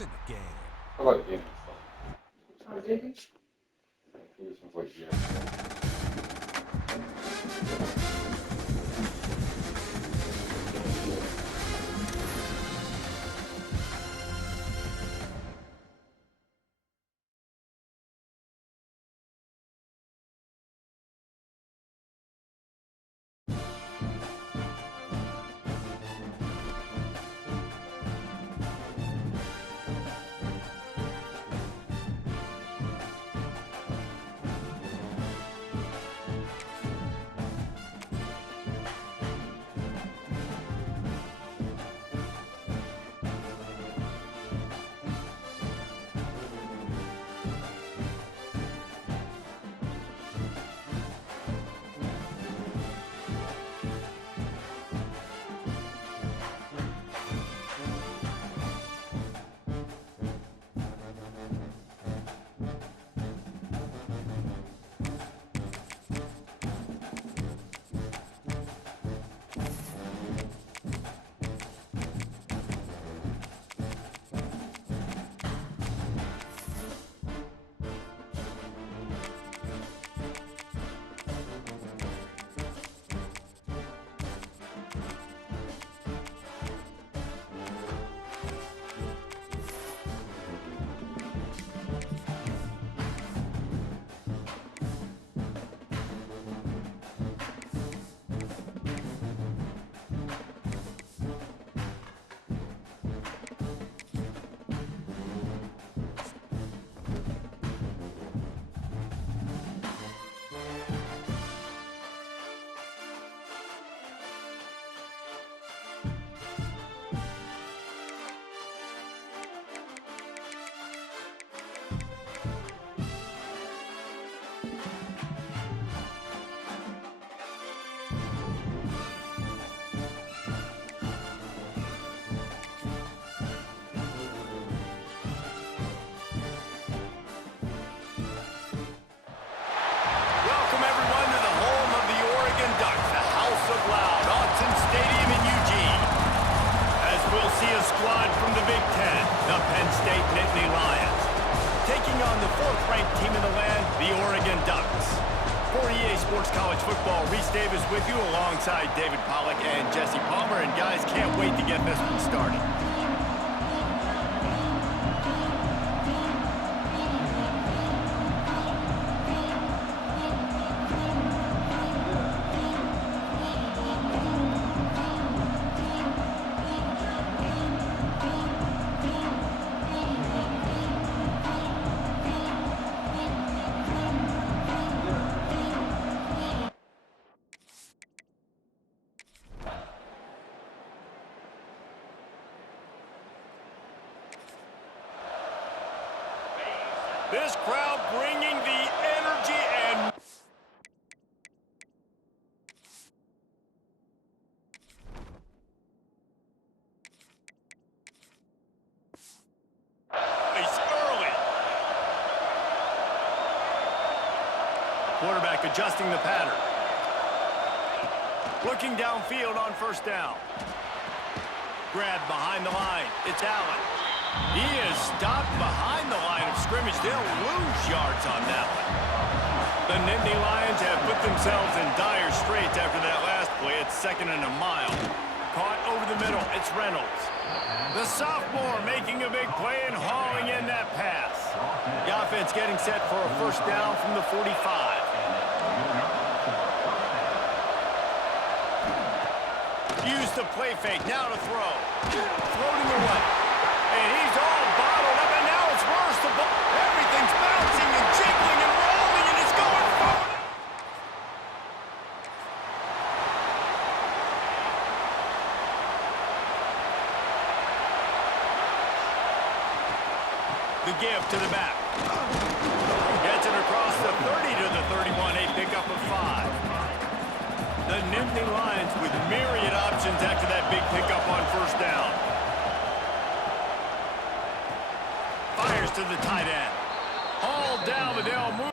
in the game. How about the game stuff? It sounds like Welcome everyone to the home of the Oregon Ducks, the House of Loud, Autzen Stadium in Eugene. As we'll see a squad from the Big Ten, the Penn State Nittany Lions, taking on the fourth-ranked team in the land, the Oregon Ducks. For EA Sports College Football, Reese Davis with you alongside David Pollack and Jesse Palmer. And guys, can't wait to get this one started. This crowd bringing the energy and... It's early. Quarterback adjusting the pattern. Looking downfield on first down. Grab behind the line. It's Allen. He is stopped behind the line of scrimmage. They'll lose yards on that one. The Nittany Lions have put themselves in dire straits after that last play. It's 2nd and a mile. Caught over the middle. It's Reynolds. The sophomore making a big play and hauling in that pass. The offense getting set for a first down from the 45. Use the play fake. Now to throw. Floating away. And he's all bottled up, and now it's worse. The ball, everything's bouncing and jiggling and rolling, and it's going forward. The give to the back. Gets it across the 30 to the 31, a pickup of 5. The Nittany Lions with myriad options after that big pickup on first down. Fires to the tight end. All down, but they'll move.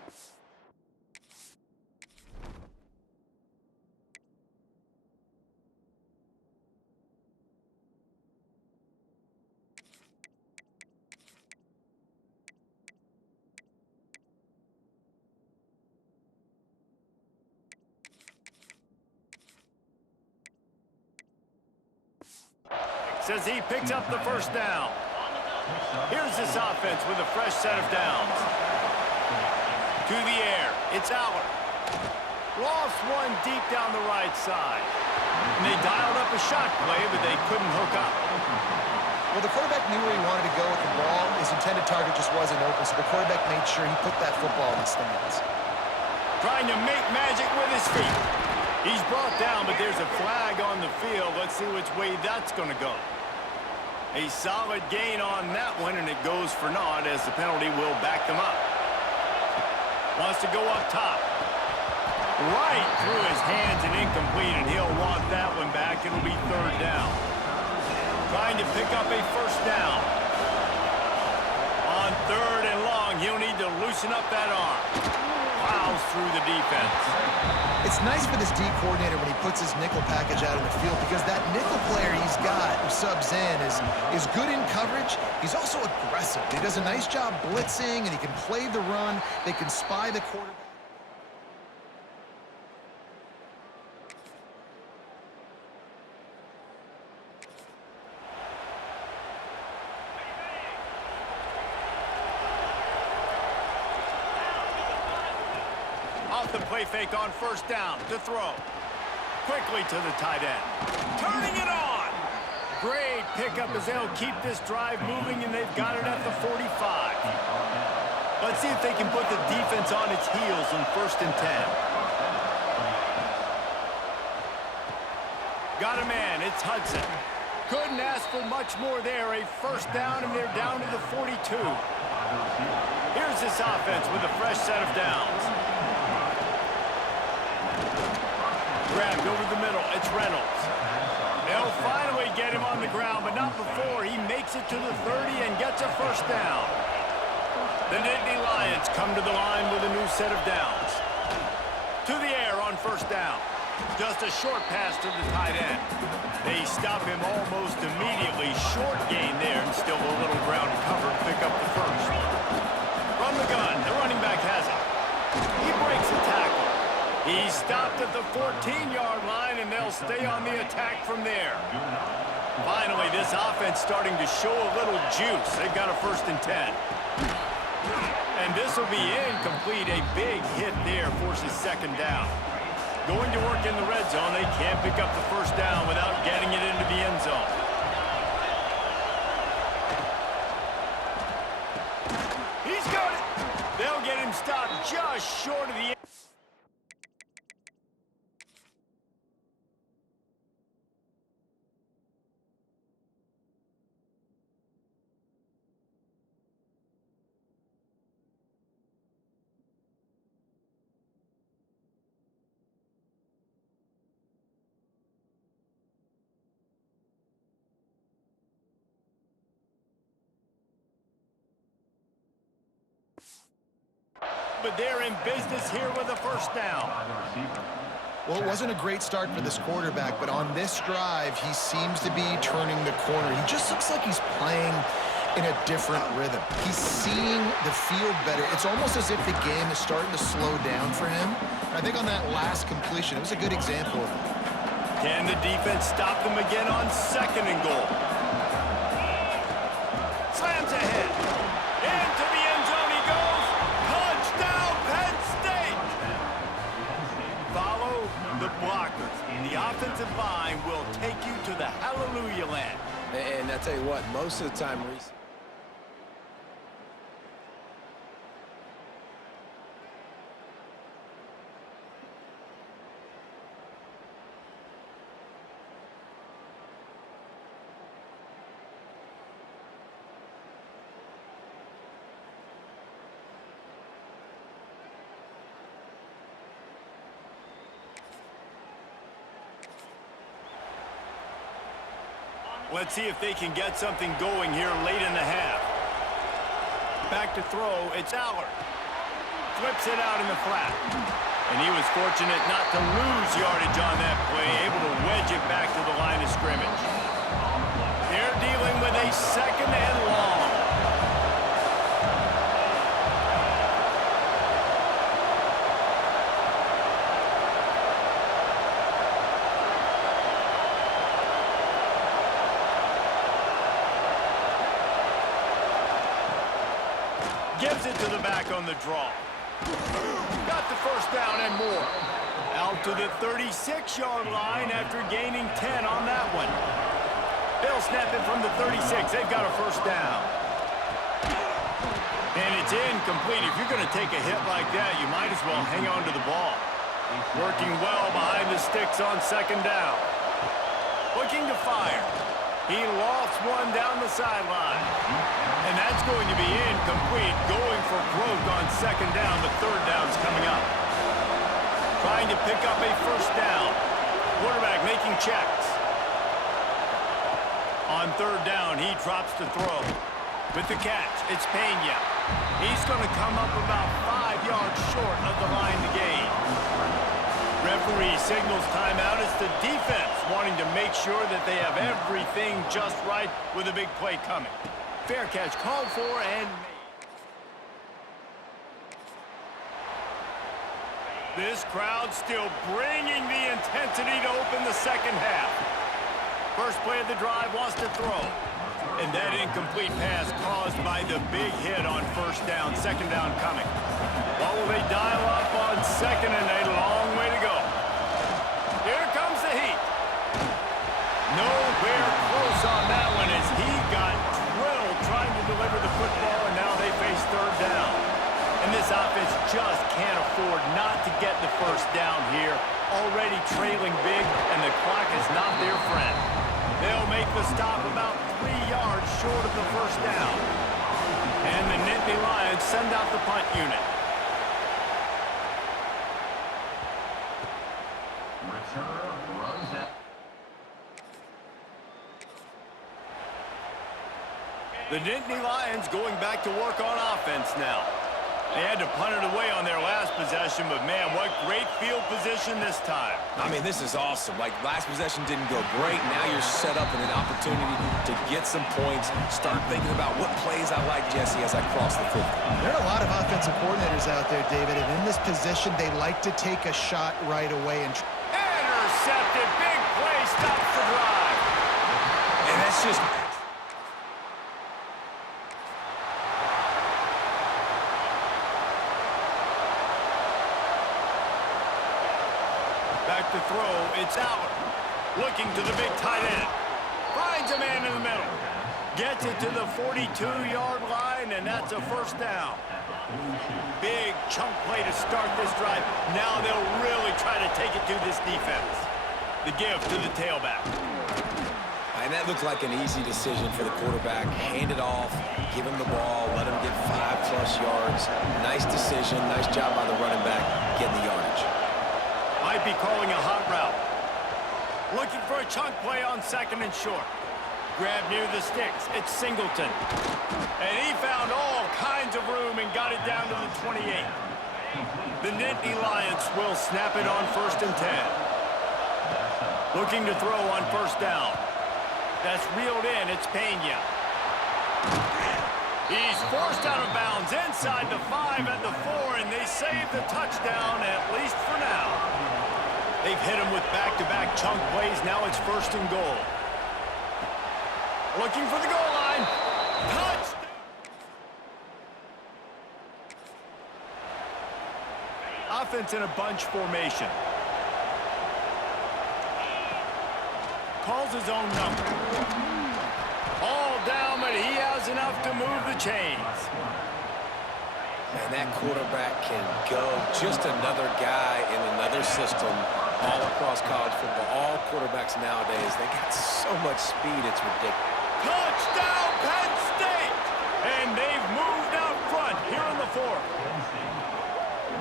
sacks as he picks up the first down. Here's this offense with a fresh set of downs. To the air, it's Aller. Lost one deep down the right side. And they dialed up a shot play, but they couldn't hook up. Well, the quarterback knew where he wanted to go with the ball. His intended target just wasn't open, so the quarterback made sure he put that football in the stands. Trying to make magic with his feet. He's brought down, but there's a flag on the field. Let's see which way that's going to go. A solid gain on that one, and it goes for naught as the penalty will back them up. Wants to go up top. Right through his hands and incomplete, and he'll want that one back. It'll be third down. Trying to pick up a first down. On third and long, he'll need to loosen up that arm. Plows through the defense. It's nice for this D coordinator when he puts his nickel package out in the field because that nickel player he's got who subs in is good in coverage. He's also aggressive. He does a nice job blitzing, and he can play the run. They can spy the quarterback. Off the play fake on first down to throw. Quickly to the tight end. Turning it on. Great pickup as they'll keep this drive moving, and they've got it at the 45. Let's see if they can put the defense on its heels in 1st and 10. Got a man. It's Hudson. Couldn't ask for much more there. A first down, and they're down to the 42. Here's this offense with a fresh set of downs. Grabbed over the middle. It's Reynolds. They'll finally get him on the ground, but not before he makes it to the 30 and gets a first down. The Nittany Lions come to the line with a new set of downs. To the air on first down. Just a short pass to the tight end. They stop him almost immediately. Short gain there, and still a little ground cover to pick up the first. From the gun, the running back has it. He breaks the tackle. He stopped at the 14-yard line, and they'll stay on the attack from there. Finally, this offense starting to show a little juice. They've got a 1st and 10. And this will be incomplete. A big hit there forces 2nd down. Going to work in the red zone. They can't pick up the first down without getting it into the end zone. He's got it. They'll get him stopped just short of the end. But they're in business here with a first down. Well, it wasn't a great start for this quarterback, but on this drive, he seems to be turning the corner. He just looks like he's playing in a different rhythm. He's seeing the field better. It's almost as if the game is starting to slow down for him. I think on that last completion, it was a good example of it. Can the defense stop them again on 2nd and goal? Slams ahead. Into the end zone he goes. Touchdown, Penn State! Follow the blockers. The offensive line will take you to the hallelujah land. And I tell you what, most of the time, Reese. Let's see if they can get something going here late in the half. Back to throw, it's Aller. Flips it out in the flat. And he was fortunate not to lose yardage on that play, able to wedge it back to the line of scrimmage. They're dealing with a 2nd and long. Gives it to the back on the draw. Got the first down and more. Out to the 36-yard line after gaining 10 on that one. They'll snap it from the 36. They've got a first down. And it's incomplete. If you're going to take a hit like that, you might as well hang on to the ball. Working well behind the sticks on second down. Looking to fire. He lofts one down the sideline. And that's going to be incomplete. Going for broke on second down. The third down's coming up. Trying to pick up a first down. Quarterback making checks. On third down, he drops to throw. With the catch, it's Pena. He's going to come up about 5 yards short of the line to gain. Referee signals timeout. It's the defense wanting to make sure that they have everything just right with a big play coming. Fair catch called for and made. This crowd still bringing the intensity to open the second half. First play of the drive wants to throw. And that incomplete pass caused by the big hit on first down. Second down coming. What will they dial up on second and a long way to go? Here comes the heat. Nowhere close on that one as he got drilled trying to deliver the football, and now they face third down. And this offense just can't afford not to get the first down here. Already trailing big, and the clock is not their friend. They'll make the stop about 3 yards short of the first down. And the Nittany Lions send out the punt unit. The Nittany Lions going back to work on offense now. They had to punt it away on their last possession, but man, what great field position this time. I mean, this is awesome. Like, last possession didn't go great. Now you're set up with an opportunity to get some points. Start thinking about what plays I like, Jesse, as I cross the 50. There are a lot of offensive coordinators out there, David, and in this position, they like to take a shot right away. And intercepted. Big play. Stops the drive. And that's just... Back to throw, it's out. Looking to the big tight end. Finds a man in the middle. Gets it to the 42-yard line, and that's a first down. Big chunk play to start this drive. Now they'll really try to take it to this defense. The give to the tailback. And that looked like an easy decision for the quarterback. Hand it off, give him the ball, let him get 5+ yards. Nice decision, nice job by the running back getting the yardage. Might be calling a hot route. Looking for a chunk play on second and short. Grab near the sticks. It's Singleton. And he found all kinds of room and got it down to the 28. The Nittany Lions will snap it on 1st and 10. Looking to throw on first down. That's reeled in. It's Pena. He's forced out of bounds inside the 5 at the 4, and they save the touchdown, at least for now. They've hit him with back-to-back chunk plays. Now it's 1st and goal. Looking for the goal line. Touchdown! Offense in a bunch formation. Calls his own number. All down, but he has enough to move the chains. And that quarterback can go. Just another guy in another system all across college football. All quarterbacks nowadays, they got so much speed, it's ridiculous. Touchdown, Penn State! And they've moved out front here in the 4th.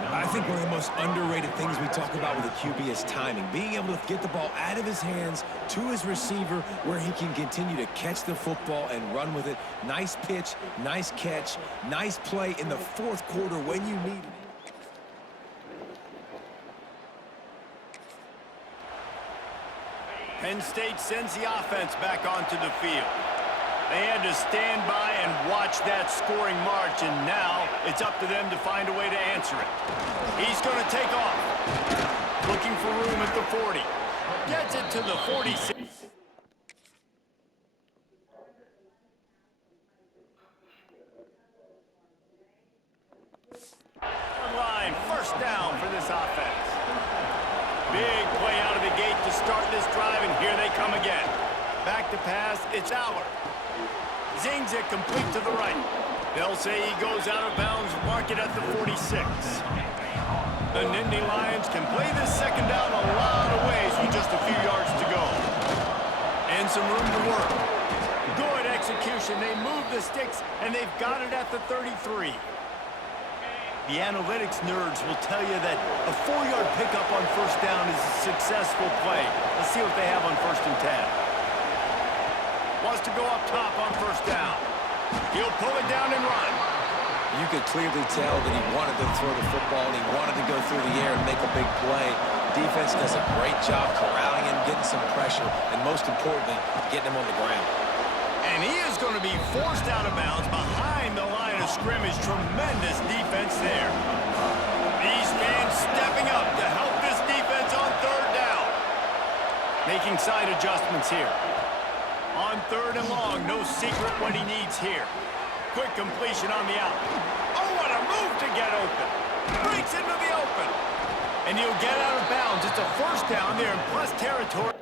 I think one of the most underrated things we talk about with a QB is timing. Being able to get the ball out of his hands to his receiver where he can continue to catch the football and run with it. Nice pitch, nice catch, nice play in the 4th quarter when you need it. Penn State sends the offense back onto the field. They had to stand by and watch that scoring march, and now it's up to them to find a way to answer it. He's going to take off. Looking for room at the 40. Gets it to the 46. Back to pass, it's Aller. Zings it complete to the right. They'll say he goes out of bounds, mark it at the 46. The Nittany Lions can play this second down a lot of ways with just a few yards to go. And some room to work. Good execution. They move the sticks, and they've got it at the 33. The analytics nerds will tell you that a 4-yard pickup on first down is a successful play. Let's see what they have on 1st and 10. Wants to go up top on first down. He'll pull it down and run. You could clearly tell that he wanted to throw the football and he wanted to go through the air and make a big play. Defense does a great job corralling him, getting some pressure, and most importantly, getting him on the ground. And he is going to be forced out of bounds behind the line of scrimmage. Tremendous defense there. These fans stepping up to help this defense on 3rd down. Making side adjustments here. On 3rd and long, no secret what he needs here. Quick completion on the out. Oh, what a move to get open. Breaks into the open. And he'll get out of bounds. It's a 1st down there in plus territory.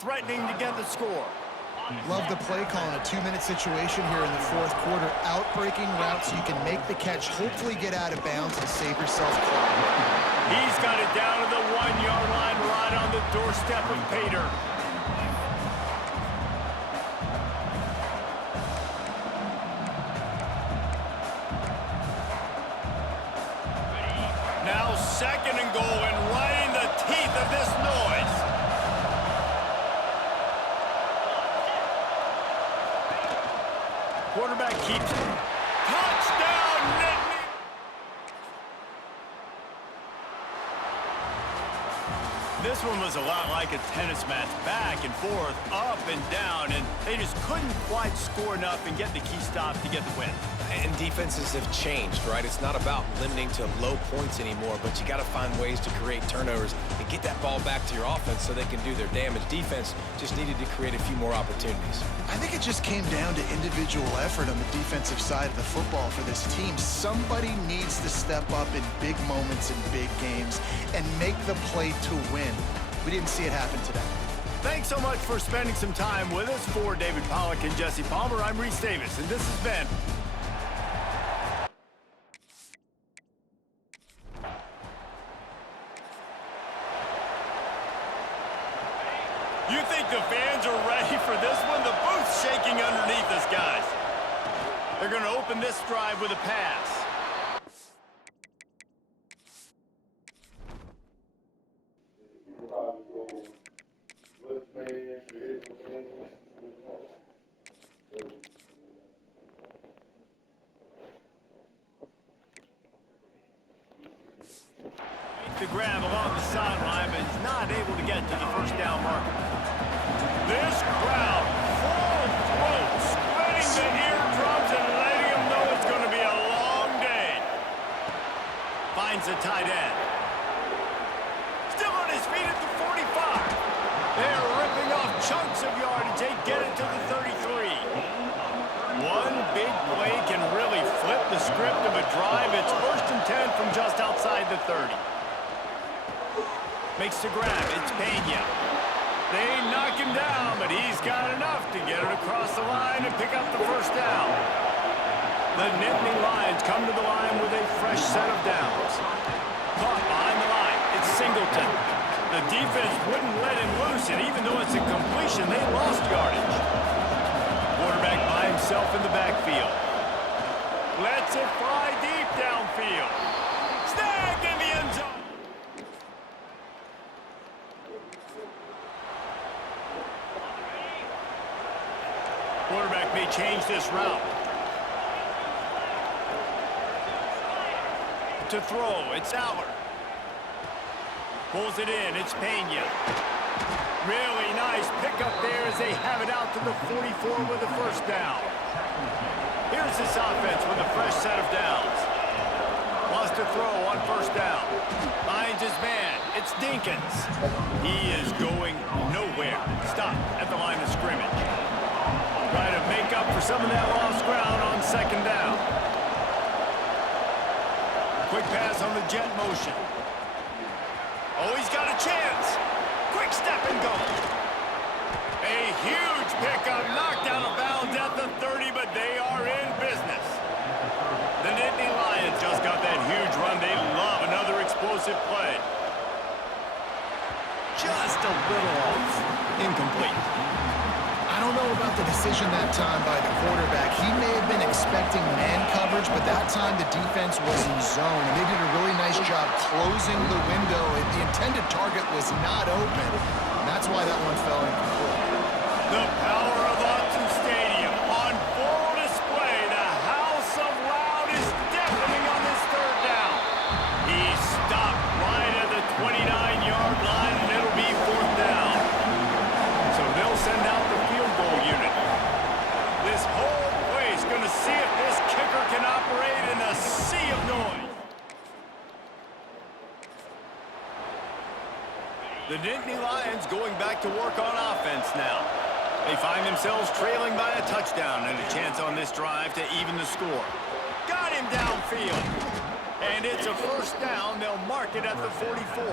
Threatening to get the score. Love the play call in a 2-minute situation here in the fourth quarter. Outbreaking route so you can make the catch, hopefully get out of bounds and save yourself clock. He's got it down to the 1-yard line right on the doorstep of Pater. Now 2nd and goal and right in the teeth of this noise. Quarterback keeps it. Touchdown, Nittany! This one was a lot like a tennis match, back and forth, up and down, and they just couldn't quite score enough and get the key stop to get the win. And defenses have changed, right? It's not about limiting to low points anymore, but you got to find ways to create turnovers and get that ball back to your offense so they can do their damage. Defense just needed to create a few more opportunities. I think it just came down to individual effort on the defensive side of the football for this team. Somebody needs to step up in big moments in big games and make the play to win. We didn't see it happen today. Thanks so much for spending some time with us. For David Pollack and Jesse Palmer, I'm Reese Davis, and this has been You think the fans are ready for this one? The booth's shaking underneath us, guys. They're going to open this drive with a pass. The grab along the sideline, but he's not able to get to the first down marker. This crowd, full throat, spreading the eardrums and letting them know it's going to be a long day. Finds a tight end. Still on his feet at the 45. They're ripping off chunks of yardage. They get it to the 33. One big play can really flip the script of a drive. It's 1st and 10 from just outside the 30. Makes the grab. It's Pena. They knock him down, but he's got enough to get it across the line and pick up the first down. The Nittany Lions come to the line with a fresh set of downs. Caught behind the line. It's Singleton. The defense wouldn't let him loose, and even though it's a completion, they lost yardage. Quarterback by himself in the backfield. Lets it fly deep downfield. Snagged in the end zone. Quarterback may change this route. To throw, it's Aller. Pulls it in, it's Pena. Really nice pickup there as they have it out to the 44 with the first down. Here's this offense with a fresh set of downs. Wants to throw on first down. Finds his man, it's Dinkins. He is going nowhere. Stop at the line of scrimmage. Try to make up for some of that lost ground on 2nd down. Quick pass on the jet motion. Oh, he's got a chance. Quick step and go. A huge pickup, knocked out of bounds at the 30, but they are in business. The Nittany Lions just got that huge run. They love another explosive play. Just a little off. Incomplete. I don't know about the decision that time by the quarterback. He may have been expecting man coverage, but that time the defense was in zone, and they did a really nice job closing the window. The intended target was not open, and that's why that one fell incomplete. The power of Autzen Stadium on full display. The house This whole place going to see if this kicker can operate in a sea of noise. The Nittany Lions going back to work on offense now. They find themselves trailing by a touchdown and a chance on this drive to even the score. Got him downfield. And it's a first down. They'll mark it at the 44.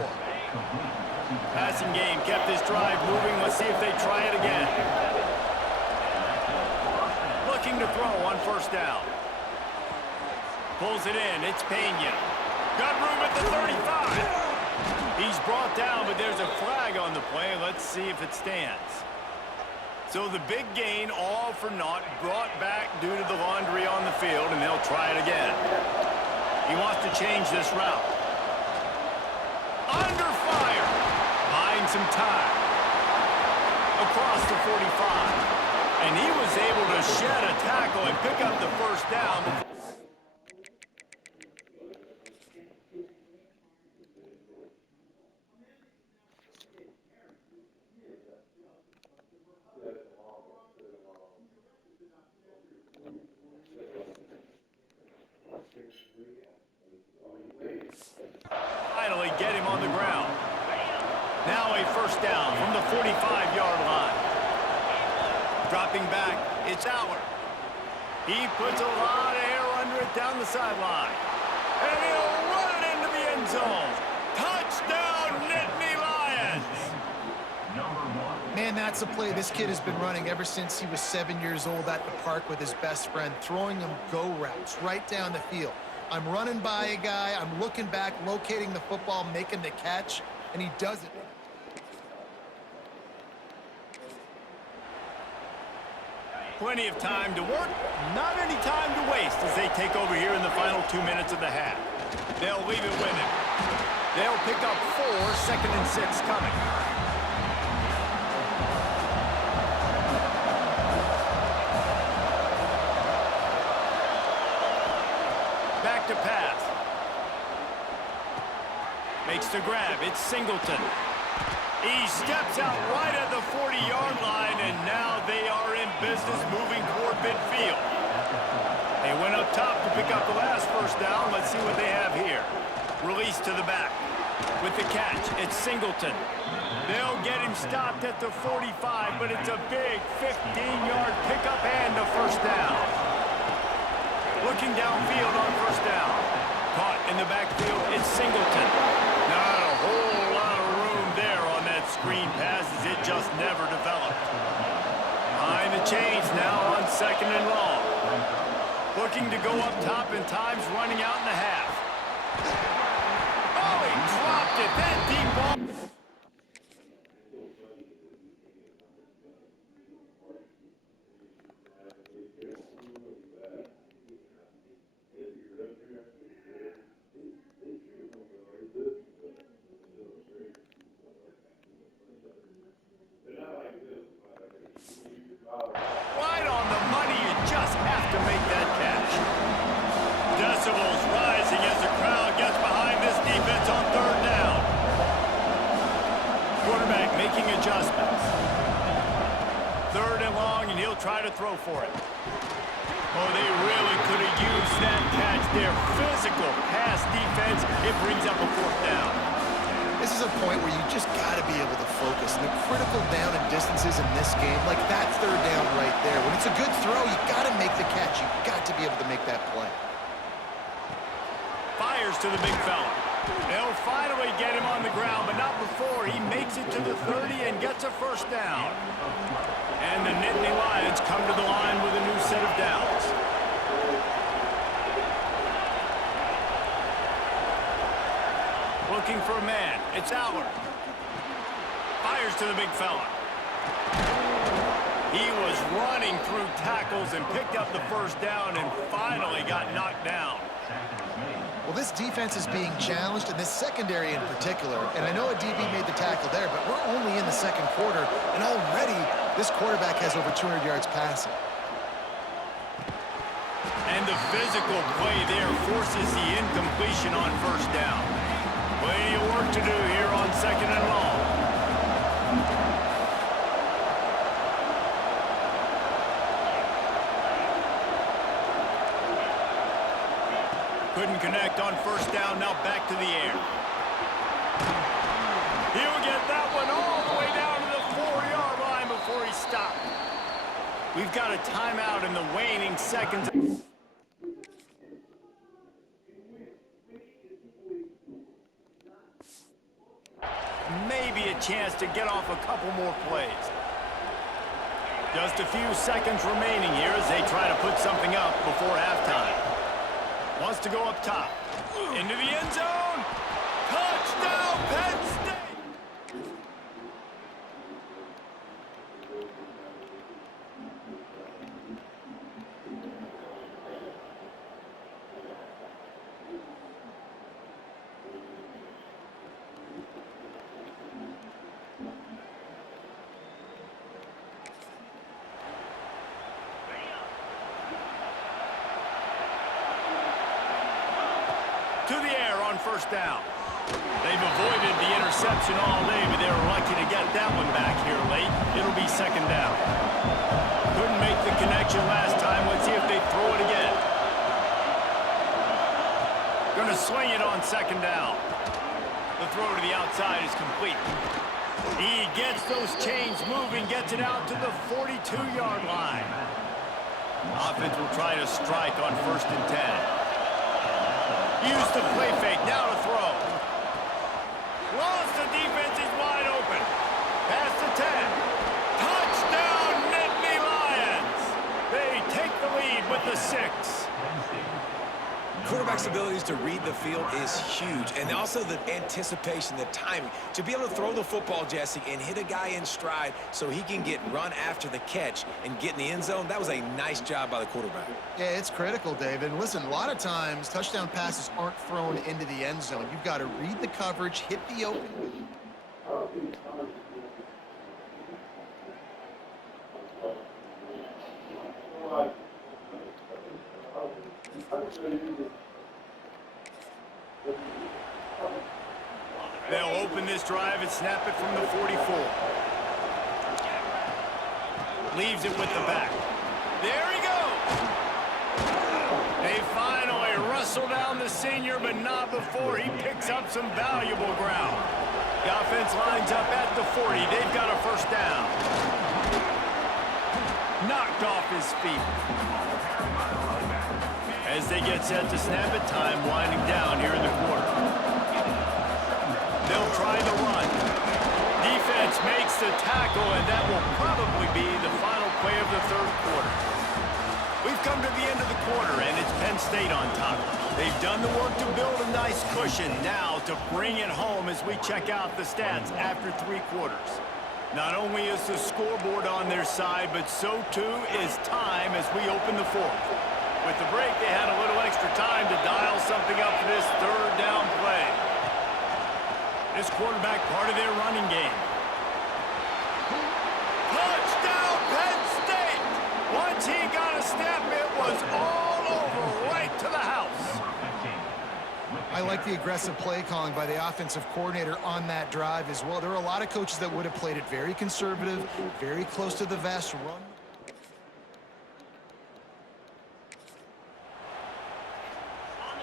Passing game kept this drive moving. Let's see if they try it again. Looking to throw on first down. Pulls it in. It's Pena. Got room at the 35. He's brought down, but there's a flag on the play. Let's see if it stands. So the big gain, all for naught, brought back due to the laundry on the field, and they'll try it again. He wants to change this route. Under fire. Buying some time. Across the 45. And he was able to shed a tackle and pick up the first down. Finally get him on the ground. Now a first down from the 45-yard line. Dropping back, it's Allard. He puts a lot of air under it down the sideline. And he'll run it into the end zone. Touchdown, Nittany Lions! Man, that's a play this kid has been running ever since he was 7 years old at the park with his best friend, throwing him go routes right down the field. I'm running by a guy, I'm looking back, locating the football, making the catch, and he does it. Plenty of time to work, not any time to waste as they take over here in the final 2 minutes of the half. They'll leave it with him. They'll pick up 4, second and 6 coming. Back to pass. Makes the grab. It's Singleton. He steps out right at the 40-yard line, and now they are in business moving toward midfield. They went up top to pick up the last first down. Let's see what they have here. Release to the back. With the catch, it's Singleton. They'll get him stopped at the 45, but it's a big 15-yard pickup and a first down. Looking downfield on first down. Caught in the backfield, it's Singleton. Not a whole lot of room there on that screen pass as it just never developed. Behind the chains now on second and long. Looking to go up top and time's running out in the half. Oh, he dropped it. That deep ball. Right on the money, you just have to make that catch. Decibels rising as the crowd gets behind this defense on third down. Quarterback making adjustments. Third and long, and he'll try to throw for it. Oh, they really could have used that catch there. Physical pass defense. It brings up a fourth down. This is a point where you just got to be able to focus. And the critical down and distances in this game, like that third down right there. When it's a good throw, you got to make the catch. You got to be able to make that play. Fires to the big fella. They'll finally get him on the ground, but not before he makes it to the 30 and gets a first down. And the Nittany Lions come to the line with a new set of downs. Looking for a man. It's Allard. Fires to the big fella. He was running through tackles and picked up the first down and finally got knocked down. Well, this defense is being challenged, and this secondary in particular. And I know a DB made the tackle there, but we're only in the second quarter, and already this quarterback has over 200 yards passing. And the physical play there forces the incompletion on first down. Plenty of work to do here on second and long. Couldn't connect on first down. Now back to the air. He'll get that one all the way down to the 4-yard line before he stopped. We've got a timeout in the waning seconds. Maybe a chance to get off a couple more plays. Just a few seconds remaining here as they try to put something up before halftime. Wants to go up top. Into the end zone. Touchdown, Penn State! To the air on first down. They've avoided the interception all day, but they were lucky to get that one back here late. It'll be second down. Couldn't make the connection last time. Let's see if they throw it again. Gonna swing it on second down. The throw to the outside is complete. He gets those chains moving, gets it out to the 42-yard line. Offense will try to strike on 1st and 10. Use the play fake, now to throw. Lost, the defense is wide open. Pass to 10. Touchdown, Nittany Lions. They take the lead with the 6. Quarterback's abilities to read the field is huge, and also the anticipation, the timing. To be able to throw the football, Jesse, and hit a guy in stride so he can get run after the catch and get in the end zone, that was a nice job by the quarterback. Yeah, it's critical, David. Listen, a lot of times touchdown passes aren't thrown into the end zone. You've got to read the coverage, hit the open. They'll open this drive and snap it from the 44. Leaves it with the back. There he goes. They finally wrestle down the senior, but not before he picks up some valuable ground. The offense lines up at the 40. They've got a first down. Knocked off his feet. As they get set to snap it, time winding down here in the quarter. They'll try the run. Defense makes the tackle, and that will probably be the final play of the 3rd quarter. We've come to the end of the quarter, and it's Penn State on top. They've done the work to build a nice cushion. Now to bring it home as we check out the stats after 3 quarters. Not only is the scoreboard on their side, but so too is time as we open the 4th. With the break, they had a little extra time to dial something up for this 3rd down play. This quarterback part of their running game. Touchdown, Penn State! Once he got a step, it was all over, right to the house. I like the aggressive play calling by the offensive coordinator on that drive as well. There were a lot of coaches that would have played it very conservative, very close to the vest, run.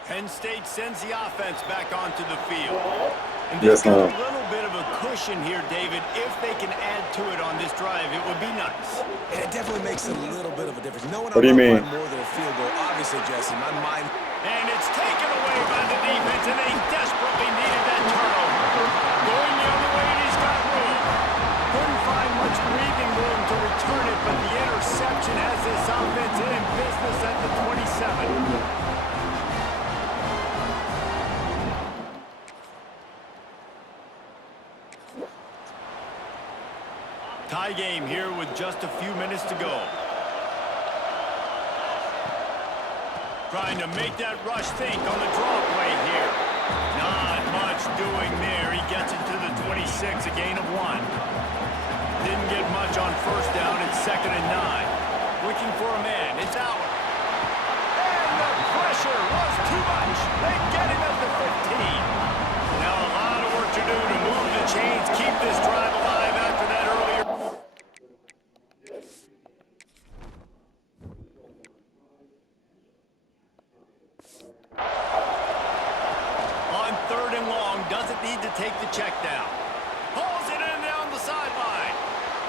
Penn State sends the offense back onto the field. And Yes, they've got ma'am. a little bit of a cushion here, David. If they can add to it on this drive, it would be nice. And it definitely makes a little bit of a difference. No one What do you mean? more than a field goal, obviously, Jesse. My mind. And it's taken away by the defense, and they desperately needed that turnover. Going the other way, and he's got room. Couldn't find much breathing room to return it, but the interception has this offense in business at the 27. Tie game here with just a few minutes to go. Trying to make that rush think on the draw play here. Not much doing there. He gets it to the 26, a gain of 1. Didn't get much on first down. It's 2nd and 9. Looking for a man. It's out. And the pressure was too much. They get him at the 15. Now a lot of work to do to move the chains, keep this drive alive after that earlier. doesn't need to take the check down. Pulls it in down the sideline.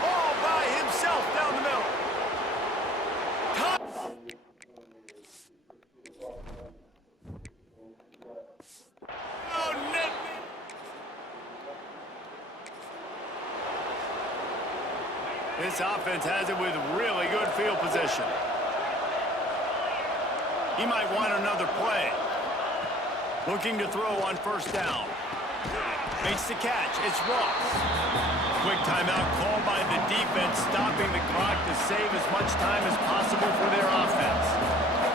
All by himself down the middle. Oh, net. This offense has it with really good field position. He might want another play. Looking to throw on first down. Makes the catch. It's Ross. Quick timeout called by the defense, stopping the clock to save as much time as possible for their offense.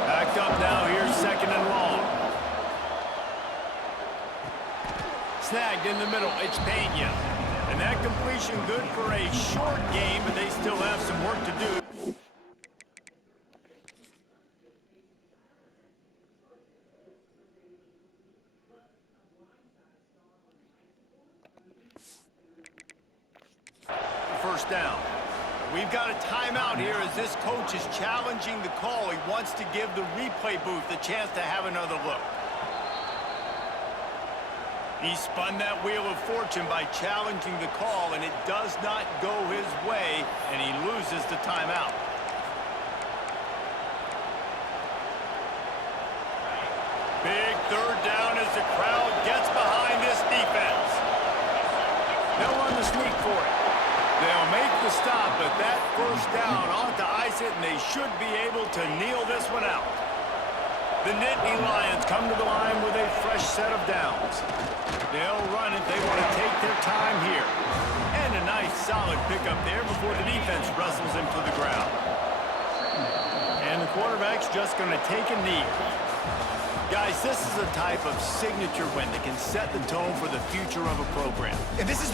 Backed up now here, second and long. Snagged in the middle. It's Pena. And that completion good for a short game, but they still have some work to do. First down. We've got a timeout here as this coach is challenging the call. He wants to give the replay booth a chance to have another look. He spun that wheel of fortune by challenging the call, and it does not go his way, and he loses the timeout. Big third down as the crowd gets behind this defense. They'll run the sneak for it. They'll make the stop, but that first down ought to ice it, and they should be able to kneel this one out. The Nittany Lions come to the line with a fresh set of downs. They'll run it. They want to take their time here. And a nice, solid pickup there before the defense wrestles him to the ground. And the quarterback's just going to take a knee. Guys, this is a type of signature win that can set the tone for the future of a program. And this is the